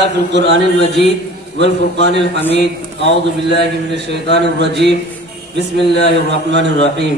في القرآن المجيد والفرقان الحميد. أعوذ بالله من الشيطان الرجيم. بسم الله الرحمن الرحيم.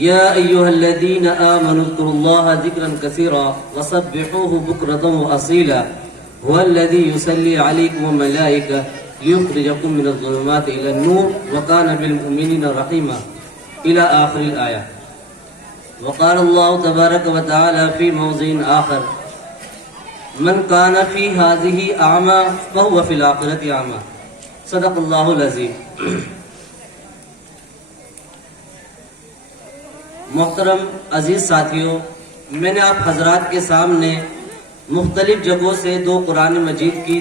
يا أيها الذين آمنوا اذكروا الله ذكرا كثيرا وسبحوه بكرة وأصيلا هو الذي يصلي عليكم وملائكته ليخرجكم من الظلمات إلى النور وكان بالمؤمنين رحيما إلى آخر الآية. وقال الله تبارك وتعالى في موضع آخر: من كان في هذه أعمى فهو في الآخرة أعمى. صدق اللہ العظیم. محترم عزیز ساتھیوں، میں نے آپ حضرات کے سامنے مختلف جگہوں سے دو قرآن مجید کی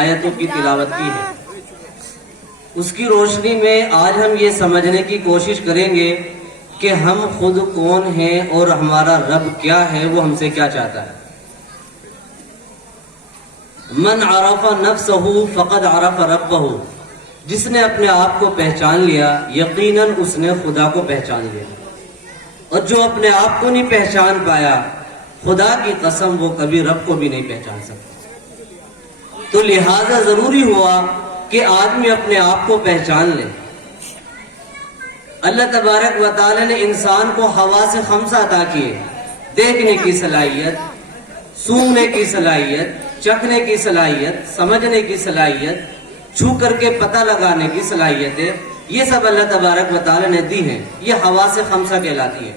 آیتوں کی تلاوت کی ہے. اس کی روشنی میں آج ہم یہ سمجھنے کی کوشش کریں گے کہ ہم خود کون ہیں اور ہمارا رب کیا ہے، وہ ہم سے کیا چاہتا ہے. من عرف نفسہ فقد عرف ربہ، جس نے اپنے آپ کو پہچان لیا یقیناً اس نے خدا کو پہچان لیا، اور جو اپنے آپ کو نہیں پہچان پایا خدا کی قسم وہ کبھی رب کو بھی نہیں پہچان سکتا. تو لہذا ضروری ہوا کہ آدمی اپنے آپ کو پہچان لے. اللہ تبارک و تعالی نے انسان کو حواس خمسہ عطا کیے: دیکھنے کی صلاحیت، سونگنے کی صلاحیت، چکھنے کی صلاحیت، سمجھنے کی صلاحیت، چھو کر کے پتہ لگانے کی صلاحیتیں. یہ سب اللہ تبارک و تعالی نے دی ہیں. یہ حواس خمسہ کہلاتی ہے.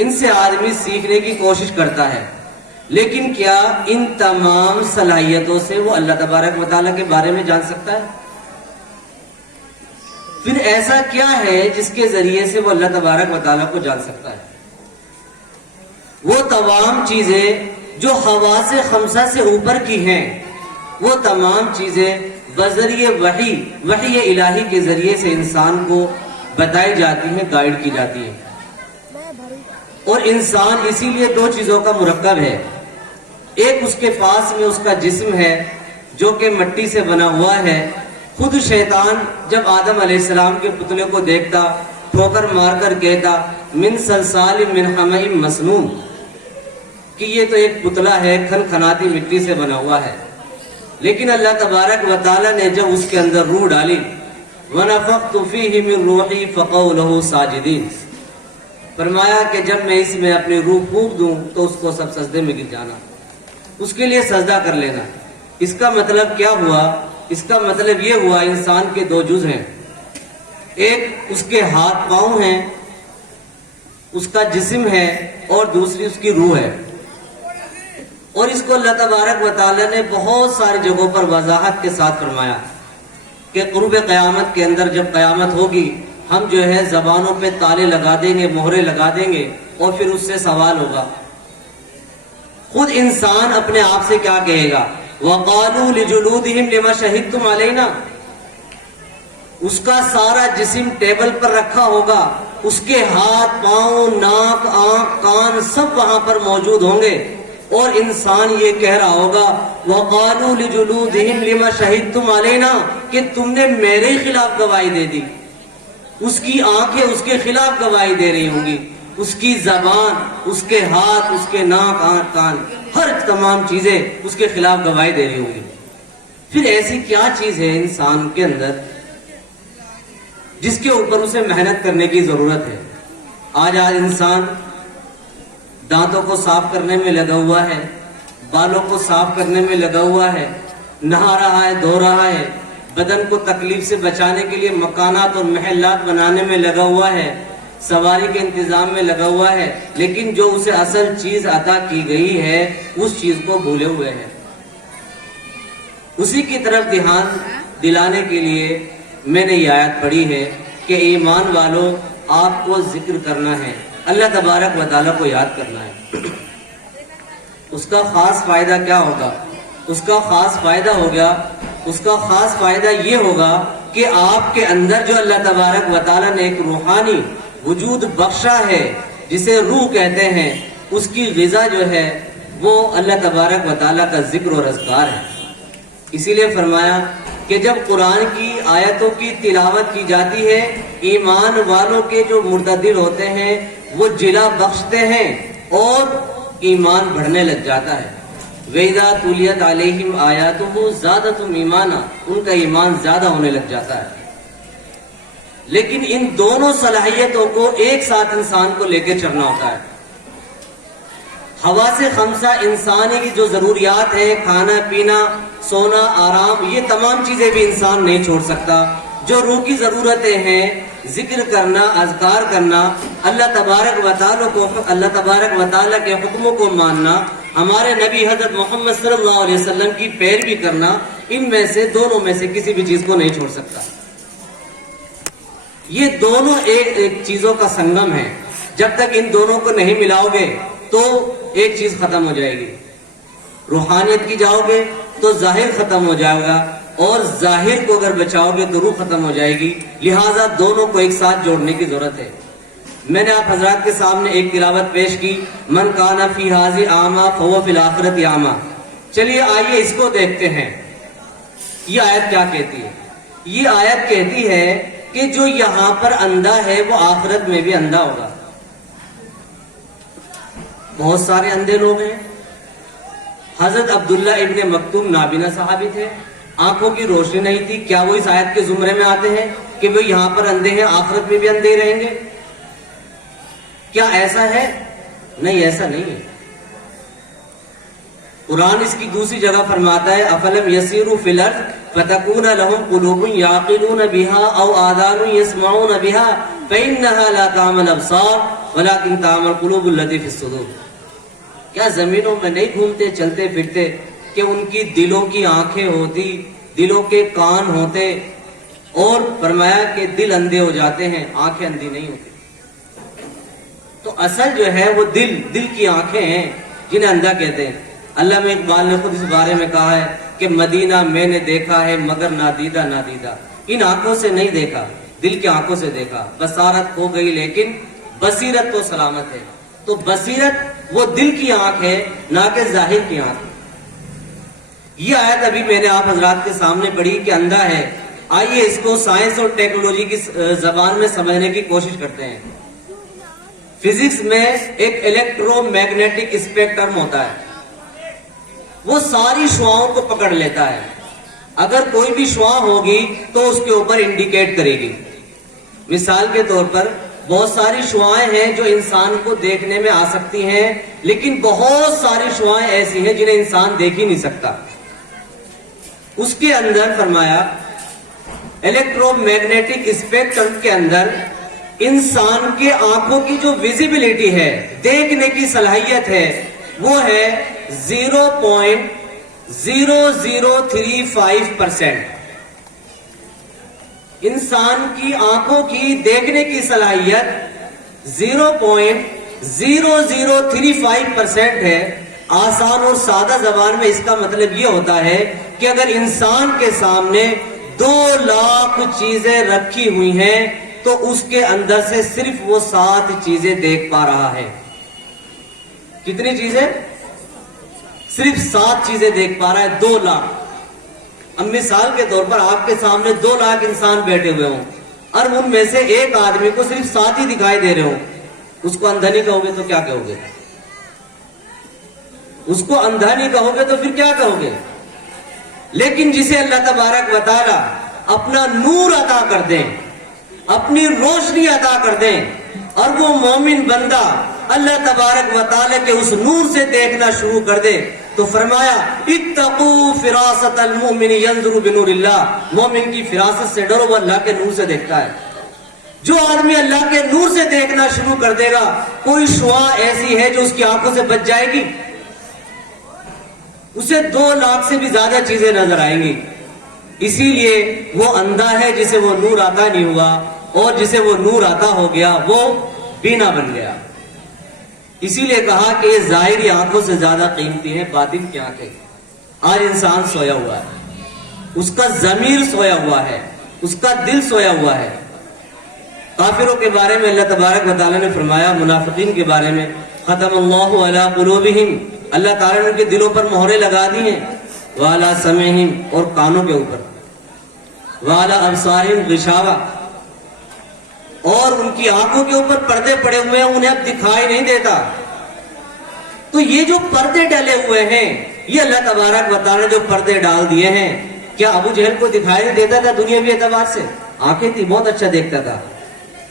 ان سے آدمی سیکھنے کی کوشش کرتا ہے، لیکن کیا ان تمام صلاحیتوں سے وہ اللہ تبارک و تعالی کے بارے میں جان سکتا ہے؟ پھر ایسا کیا ہے جس کے ذریعے سے وہ اللہ تبارک و تعالی کو جان سکتا ہے؟ وہ تمام چیزیں جو حواس خمسہ سے اوپر کی ہیں، وہ تمام چیزیں بذریعہ وحی الہی کے ذریعے سے انسان کو بتائی جاتی ہیں، گائیڈ کی جاتی ہیں. اور انسان اسی لیے دو چیزوں کا مرکب ہے. ایک اس کے پاس میں اس کا جسم ہے جو کہ مٹی سے بنا ہوا ہے. خود شیطان جب آدم علیہ السلام کے پتلے کو دیکھتا ٹھوکر مار کر کہتا: من صلصال من حمأ مسنون، کہ یہ تو ایک پتلا ہے، کھنکھناتی مٹی سے بنا ہوا ہے. لیکن اللہ تبارک و تعالی نے جب اس کے اندر روح ڈالی، وَنَفَخْتُ فِيهِ مِن رُوحِي فَقَعُوا لَهُ سَاجِدِينَ، فرمایا کہ جب میں اس میں اپنی روح پھونک دوں تو اس کو سب سجدے میں گر جانا، اس کے لیے سجدہ کر لینا. اس کا مطلب کیا ہوا؟ اس کا مطلب یہ ہوا انسان کے دو جز ہیں. ایک اس کے ہاتھ پاؤں ہیں، اس کا جسم ہے، اور دوسری اس کی روح ہے. اور اس کو اللہ تبارک و تعالی نے بہت ساری جگہوں پر وضاحت کے ساتھ فرمایا کہ قرب قیامت کے اندر جب قیامت ہوگی ہم جو ہے زبانوں پہ تالے لگا دیں گے، مہرے لگا دیں گے، اور پھر اس سے سوال ہوگا. خود انسان اپنے آپ سے کیا کہے گا؟ وَقَالُوا لِجُلُودِهِمْ لِمَ شَهِدْتُمْ عَلَيْنَا. اس کا سارا جسم ٹیبل پر رکھا ہوگا، اس کے ہاتھ، پاؤں، ناک، آنکھ، کان سب وہاں پر موجود ہوں گے، اور انسان یہ کہہ رہا ہوگا: وَقَالُوا لِجُلُودِهِمْ لِمَ شَهِدْتُمْ عَلَيْنَا، کہ تم نے میرے خلاف گواہی دے دی. اس کی آنکھیں اس کے خلاف گواہی دے رہی ہوں گی، اس کی زبان، اس کے ہاتھ، اس کے ناک، آنکھ، کان، ہر تمام چیزیں اس کے خلاف گواہی دے رہی ہوں گی. پھر ایسی کیا چیز ہے انسان کے اندر جس کے اوپر اسے محنت کرنے کی ضرورت ہے؟ آج انسان دانتوں کو صاف کرنے میں لگا ہوا ہے، بالوں کو صاف کرنے میں لگا ہوا ہے، نہا رہا ہے، دھو رہا ہے، بدن کو تکلیف سے بچانے کے لیے مکانات اور محلات بنانے میں لگا ہوا ہے، سواری کے انتظام میں لگا ہوا ہے، لیکن جو اسے اصل چیز عطا کی گئی ہے اس چیز کو بھولے ہوئے ہیں. اسی کی طرف دھیان دلانے کے لیے میں نے یہ آیت پڑھی ہے کہ ایمان والوں، آپ کو ذکر کرنا ہے، اللہ تبارک و تعالیٰ کو یاد کرنا ہے. اس کا خاص فائدہ کیا ہوگا؟ اس کا خاص فائدہ ہوگا، اس کا خاص فائدہ یہ ہوگا کہ آپ کے اندر جو اللہ تبارک و تعالیٰ نے ایک روحانی وجود بخشا ہے جسے روح کہتے ہیں، اس کی غذا جو ہے وہ اللہ تبارک و تعالیٰ کا ذکر اور اذکار ہے. اسی لیے فرمایا کہ جب قرآن کی آیتوں کی تلاوت کی جاتی ہے، ایمان والوں کے جو مرتدل ہوتے ہیں وہ جلا بخشتے ہیں اور ایمان بڑھنے لگ جاتا ہے. وَإِذَا تُلِيَتْ عَلَيْهِمْ آيَاتُهُ زَادَتْهُمْ ایمانا، ان کا ایمان زیادہ ہونے لگ جاتا ہے۔ لیکن ان دونوں صلاحیتوں کو ایک ساتھ انسان کو لے کے چلنا ہوتا ہے۔ حواس خمسہ انسانی کی جو ضروریات ہیں، کھانا پینا، سونا، آرام، یہ تمام چیزیں بھی انسان نہیں چھوڑ سکتا۔ جو روح کی ضرورتیں ہیں، ذکر کرنا، اذکار کرنا، اللہ تبارک و تعالیٰ کے حکموں کو ماننا، ہمارے نبی حضرت محمد صلی اللہ علیہ وسلم کی پیروی کرنا، ان میں سے دونوں میں سے کسی بھی چیز کو نہیں چھوڑ سکتا۔ یہ دونوں ایک چیزوں کا سنگم ہے۔ جب تک ان دونوں کو نہیں ملاؤ گے تو ایک چیز ختم ہو جائے گی۔ روحانیت کی جاؤ گے تو ظاہر ختم ہو جائے گا، اور ظاہر کو اگر بچاؤ گے تو روح ختم ہو جائے گی۔ لہٰذا دونوں کو ایک ساتھ جوڑنے کی ضرورت ہے۔ میں نے آپ حضرات کے سامنے ایک تلاوت پیش کی، من کان فی ھذہ اعمی فہو فی الآخرۃ اعمی۔ چلیے آئیے اس کو دیکھتے ہیں، یہ آیت کیا کہتی ہے۔ یہ آیت کہتی ہے کہ جو یہاں پر اندھا ہے وہ آخرت میں بھی اندھا ہوگا۔ بہت سارے اندھے لوگ ہیں۔ حضرت عبداللہ ابن مکتوم نابینا صحابی تھے، آنکھوں کی روشنی نہیں تھی، کیا وہ اس آیت کے زمرے میں آتے ہیں کہ وہ یہاں پر اندھے ہیں، آخرت میں بھی اندھے رہیں گے؟ کیا ایسا ہے؟ نہیں، ایسا نہیں ہے۔ قرآن اس کی دوسری جگہ فرماتا ہے افلم یسیروا فی الارض فتکون لهم قلوب یعقلون بها او آذان یسمعون بها فانها لا تعمی الابصار ولکن تعمی القلوب التي فی الصدور۔ کیا زمینوں میں نہیں گھومتے چلتے پھرتے کہ ان کی دلوں کی آنکھیں ہوتی، دلوں کے کان ہوتے، اور فرمایا کہ دل اندھے ہو جاتے ہیں، آنکھیں اندھی نہیں ہوتی۔ تو اصل جو ہے وہ دل کی آنکھیں ہیں جنہیں اندھا کہتے ہیں۔ علامہ اقبال نے خود اس بارے میں کہا ہے کہ مدینہ میں نے دیکھا ہے مگر نادیدہ نادیدہ، ان آنکھوں سے نہیں دیکھا، دل کی آنکھوں سے دیکھا، بصارت کھو گئی لیکن بصیرت تو سلامت ہے۔ تو بصیرت وہ دل کی آنکھ ہے، نہ کہ ظاہر کی آنکھ۔ یہ آیت ابھی میں نے آپ حضرات کے سامنے پڑھی کہ اندھا ہے۔ آئیے اس کو سائنس اور ٹیکنالوجی کی زبان میں سمجھنے کی کوشش کرتے ہیں۔ فزکس میں ایک الیکٹرو میگنیٹک اسپیکٹرم ہوتا ہے، وہ ساری شعاؤں کو پکڑ لیتا ہے۔ اگر کوئی بھی شعاع ہوگی تو اس کے اوپر انڈیکیٹ کرے گی۔ مثال کے طور پر بہت ساری شعاعیں ہیں جو انسان کو دیکھنے میں آ سکتی ہیں، لیکن بہت ساری شعاعیں ایسی ہیں جنہیں انسان دیکھ ہی نہیں سکتا۔ اس کے اندر فرمایا الیکٹرو میگنیٹک اسپیکٹرم کے اندر انسان کے آنکھوں کی جو ویزیبلٹی ہے، دیکھنے کی صلاحیت ہے، وہ ہے 0.0035%۔ انسان کی آنکھوں کی دیکھنے کی صلاحیت 0.0035% ہے۔ آسان اور سادہ زبان میں اس کا مطلب یہ ہوتا ہے کہ اگر انسان کے سامنے 2 لاکھ چیزیں رکھی ہوئی ہیں تو اس کے اندر سے صرف وہ 7 چیزیں دیکھ پا رہا ہے۔ کتنی چیزیں؟ صرف 7 چیزیں دیکھ پا رہا ہے، 2 لاکھ۔ اب مثال کے طور پر آپ کے سامنے 2 لاکھ انسان بیٹھے ہوئے ہوں اور ان میں سے ایک آدمی کو صرف 7 ہی دکھائی دے رہے ہوں، اس کو اندھا نہیں کہو گے تو کیا کہو گے؟ اس کو اندھا نہیں کہو گے تو پھر کیا کہو گے؟ لیکن جسے اللہ تبارک و تعالی اپنا نور عطا کر دیں، اپنی روشنی عطا کر دیں، اور وہ مومن بندہ اللہ تبارک و تعالی کے اس نور سے دیکھنا شروع کر دے، تو فرمایا اتقوا فراست المؤمن ينظر بنور اللہ، مومن کی فراست سے ڈرو، وہ اللہ کے نور سے دیکھتا ہے۔ جو آدمی اللہ کے نور سے دیکھنا شروع کر دے گا، کوئی شعاع ایسی ہے جو اس کی آنکھوں سے بچ جائے گی؟ اسے 2 لاکھ سے بھی زیادہ چیزیں نظر آئیں گی۔ اسی لیے وہ اندھا ہے جسے وہ نور عطا نہیں ہوا، اور جسے وہ نور عطا ہو گیا وہ بینا بن گیا۔ اسی لیے کہا کہ یہ ظاہری آنکھوں سے زیادہ قیمتی ہے باطن کی آنکھیں۔ آج انسان سویا ہوا ہے، اس کا ضمیر سویا ہوا ہے، اس کا دل سویا ہوا ہے۔ کافروں کے بارے میں اللہ تبارک و تعالیٰ نے فرمایا، منافقین کے بارے میں ختم اللہ علی قلوبہم، اللہ تعالیٰ نے ان کے دلوں پر مہریں لگا دی ہیں، وعلی سمعہم، اور کانوں کے اوپر، وعلی ابصارہم غشاوہ، اور ان کی آنکھوں کے اوپر پردے پڑے ہوئے ہیں، انہیں اب دکھائی نہیں دیتا۔ تو یہ جو پردے ڈلے ہوئے ہیں یہ اللہ تبارک و تعالی نے جو پردے ڈال دیے ہیں، کیا ابو جہل کو دکھائی نہیں دیتا تھا دنیاوی اعتبار سے؟ آنکھیں تھی، بہت اچھا دیکھتا تھا،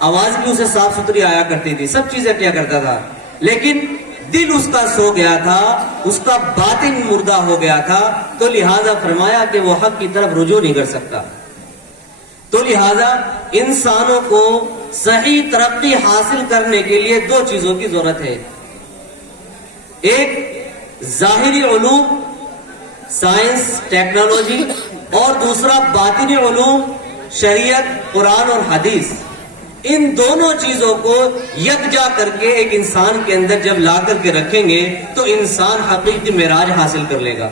آواز بھی اسے صاف ستھری آیا کرتی تھی، سب چیزیں کیا کرتا تھا، لیکن دل اس کا سو گیا تھا، اس کا باطن مردہ ہو گیا تھا، تو لہذا فرمایا کہ وہ حق کی طرف رجوع نہیں کر سکتا۔ تو لہذا انسانوں کو صحیح ترقی حاصل کرنے کے لیے دو چیزوں کی ضرورت ہے، ایک ظاہری علوم سائنس ٹیکنالوجی، اور دوسرا باطنی علوم شریعت قرآن اور حدیث۔ ان دونوں چیزوں کو یکجا کر کے ایک انسان کے اندر جب لا کر کے رکھیں گے تو انسان حقیقی معراج حاصل کر لے گا۔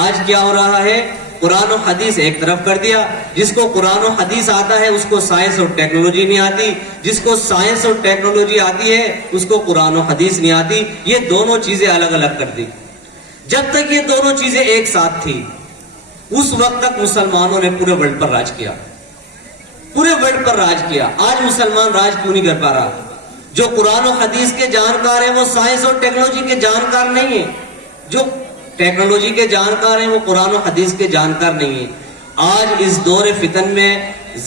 آج کیا ہو رہا ہے، قرآن و حدیث ایک طرف کر دیا، جس کو قرآن و حدیث آتا ہے اس کو سائنس اور ٹیکنالوجی نہیں آتی، جس کو سائنس اور ٹیکنالوجی آتی ہے اس کو قرآن و حدیث نہیں آتی، یہ دونوں چیزیں الگ الگ کر دی۔ جب تک یہ دونوں چیزیں ایک ساتھ تھی اس وقت تک مسلمانوں نے پورے ورلڈ پر راج کیا، پورے ورلڈ پر راج کیا۔ آج مسلمان راج کیوں نہیں کر پا رہا؟ جو قرآن و حدیث کے جانکار ہیں وہ سائنس اور ٹیکنالوجی کے جانکار نہیں ہیں، جو ٹیکنالوجی کے جانکار ہیں وہ قرآن و حدیث کے جانکار نہیں ہیں۔ آج اس دور فتن میں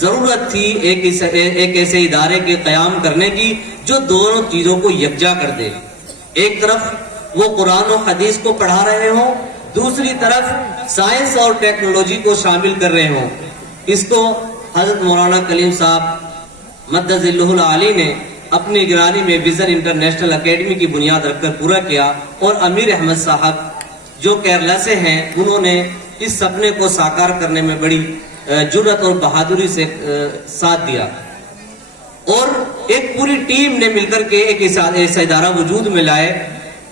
ضرورت تھی ایک ایسے ادارے کے قیام کرنے کی جو دونوں چیزوں کو یکجا کر دے، ایک طرف وہ قرآن و حدیث کو پڑھا رہے ہوں، دوسری طرف سائنس اور ٹیکنالوجی کو شامل کر رہے ہوں۔ اس کو حضرت مولانا کلیم صاحب مد ظلہ العالی نے اپنی نگرانی میں ویژن انٹرنیشنل اکیڈمی کی بنیاد رکھ کر پورا کیا، اور امیر احمد صاحب جو کیرلا سے ہیں انہوں نے اس سپنے کو ساکار کرنے میں بڑی جرأت اور بہادری سے ساتھ دیا، اور ایک پوری ٹیم نے مل کر کے ایک ایسا ادارہ وجود میں لائے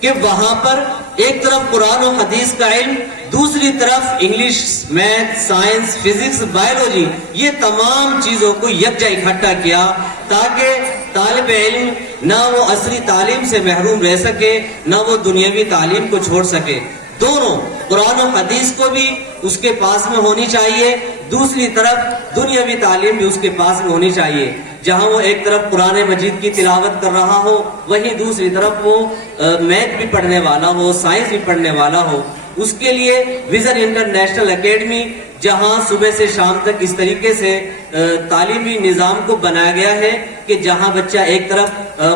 کہ وہاں پر ایک طرف قرآن و حدیث کا علم، دوسری طرف English, math, science, physics, biology, یہ تمام چیزوں کو یکجا اکٹھا کیا تاکہ طالب علم نہ وہ عصری تعلیم سے محروم رہ سکے نہ وہ دنیاوی تعلیم کو چھوڑ سکے۔ دونوں قرآن و حدیث کو بھی اس کے پاس میں ہونی چاہیے، دوسری طرف دنیاوی تعلیم بھی اس کے پاس میں ہونی چاہیے۔ جہاں وہ ایک طرف قرآن مجید کی تلاوت کر رہا ہو وہیں دوسری طرف وہ میتھ بھی پڑھنے والا ہو، سائنس بھی پڑھنے والا ہو۔ اس کے لیے ویژن انٹرنیشنل اکیڈمی جہاں صبح سے شام تک اس طریقے سے تعلیمی نظام کو بنایا گیا ہے کہ جہاں بچہ ایک طرف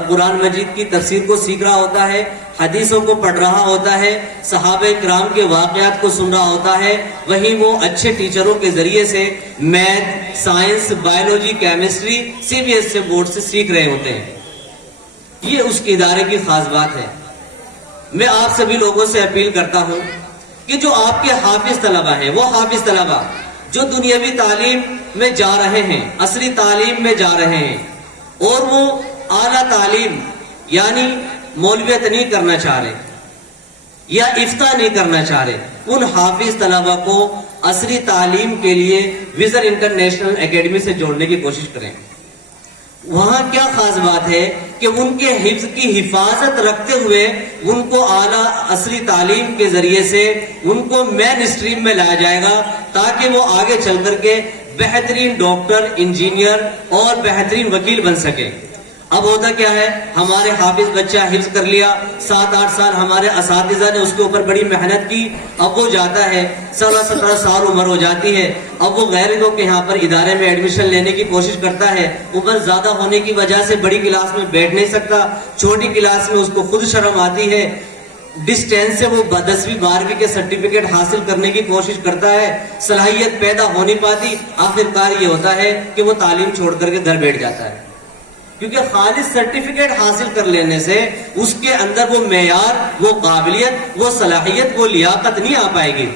قرآن مجید کی تفسیر کو سیکھ رہا ہوتا ہے، حدیثوں کو پڑھ رہا ہوتا ہے، صحابہ کرام کے واقعات کو سن رہا ہوتا ہے، وہیں وہ اچھے ٹیچروں کے ذریعے سے math, science, biology, chemistry CBSE board سے سیکھ رہے ہوتے ہیں۔ یہ اس کے ادارے کی خاص بات ہے۔ میں آپ سبھی لوگوں سے اپیل کرتا ہوں کہ جو آپ کے حافظ طلبہ ہیں، وہ حافظ طلبہ جو دنیاوی تعلیم میں جا رہے ہیں، عصری تعلیم میں جا رہے ہیں، اور وہ اعلیٰ تعلیم یعنی مولویت نہیں کرنا چاہ رہے یا افتاء نہیں کرنا چاہ رہے، ان حافظ طلبہ کو عصری تعلیم کے لیے ویژن انٹرنیشنل اکیڈمی سے جوڑنے کی کوشش کریں۔ وہاں کیا خاص بات ہے کہ ان کے حفظ کی حفاظت رکھتے ہوئے ان کو اعلیٰ عصری تعلیم کے ذریعے سے ان کو مین اسٹریم میں لایا جائے گا تاکہ وہ آگے چل کر کے بہترین ڈاکٹر، انجینئر اور بہترین وکیل بن سکے۔ اب ہوتا کیا ہے، ہمارے حافظ بچہ حفظ کر لیا، 7-8 سال ہمارے اساتذہ نے اس کے اوپر بڑی محنت کی، اب وہ جاتا ہے، 16-17 سال عمر ہو جاتی ہے، اب وہ غیروں کے یہاں پر ادارے میں ایڈمیشن لینے کی کوشش کرتا ہے، عمر زیادہ ہونے کی وجہ سے بڑی کلاس میں بیٹھ نہیں سکتا، چھوٹی کلاس میں اس کو خود شرم آتی ہے، ڈسٹینس سے وہ 10ویں 12ویں کے سرٹیفکیٹ حاصل کرنے کی کوشش کرتا ہے، صلاحیت پیدا ہو نہیں پاتی، آخرکار یہ ہوتا ہے کہ وہ تعلیم چھوڑ کر کے گھر بیٹھ جاتا ہے، کیونکہ خالص سرٹیفکیٹ حاصل کر لینے سے اس کے اندر وہ معیار، وہ قابلیت، وہ صلاحیت، وہ لیاقت نہیں آ پائے گی۔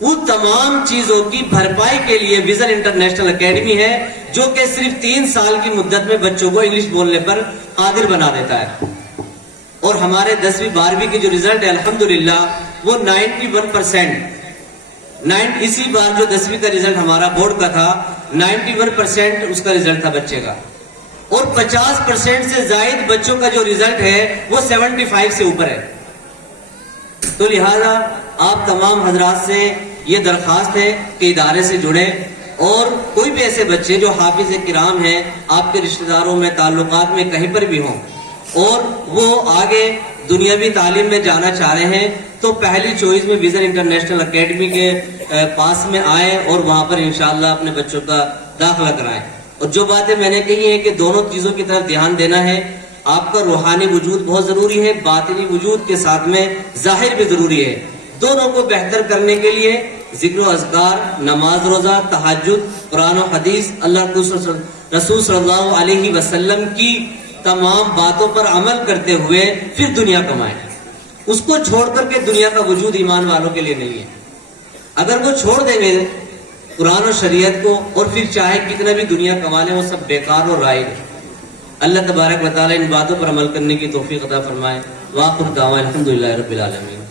ان تمام چیزوں کی بھرپائی کے لیے ویژن انٹرنیشنل اکیڈمی ہے جو کہ صرف 3 سال کی مدت میں بچوں کو انگلش بولنے پر قادر بنا دیتا ہے، اور ہمارے 10ویں 12ویں کی جو رزلٹ ہے الحمدللہ وہ 91%، اسی بار جو 10ویں کا رزلٹ ہمارا بورڈ کا تھا 91% اس کا رزلٹ تھا بچے کا، اور 50% سے زائد بچوں کا جو رزلٹ ہے وہ 75 سے اوپر ہے۔ تو لہذا آپ تمام حضرات سے یہ درخواست ہے کہ ادارے سے جڑیں، اور کوئی بھی ایسے بچے جو حافظ کرام ہیں، آپ کے رشتہ داروں میں، تعلقات میں کہیں پر بھی ہوں، اور وہ آگے دنیاوی تعلیم میں جانا چاہ رہے ہیں، تو پہلی چوائس میں ویژن انٹرنیشنل اکیڈمی کے پاس میں آئیں اور وہاں پر انشاءاللہ اپنے بچوں کا داخلہ کرائیں. اور جو باتیں میں نے کہی ہیں کہ دونوں چیزوں کی طرف دھیان دینا ہے. آپ کا روحانی وجود بہت ضروری ہے, باطنی وجود کے ساتھ میں ظاہر بھی ضروری ہے. دونوں کو بہتر کرنے کے لیے ذکر و اذکار, نماز روزہ, تہجد, قرآن و حدیث, اللہ کے رسول صلی اللہ علیہ وسلم کی تمام باتوں پر عمل کرتے ہوئے پھر دنیا کمائیں. اس کو چھوڑ کر کے دنیا کا وجود ایمان والوں کے لیے نہیں ہے. اگر وہ چھوڑ دیں گے قرآن و شریعت کو اور پھر چاہے کتنا بھی دنیا کما لیں, وہ سب بیکار اور رائج. اللہ تبارک و تعالی ان باتوں پر عمل کرنے کی توفیق عطا فرمائے. وآخر دعوانا الحمدللہ رب العالمین.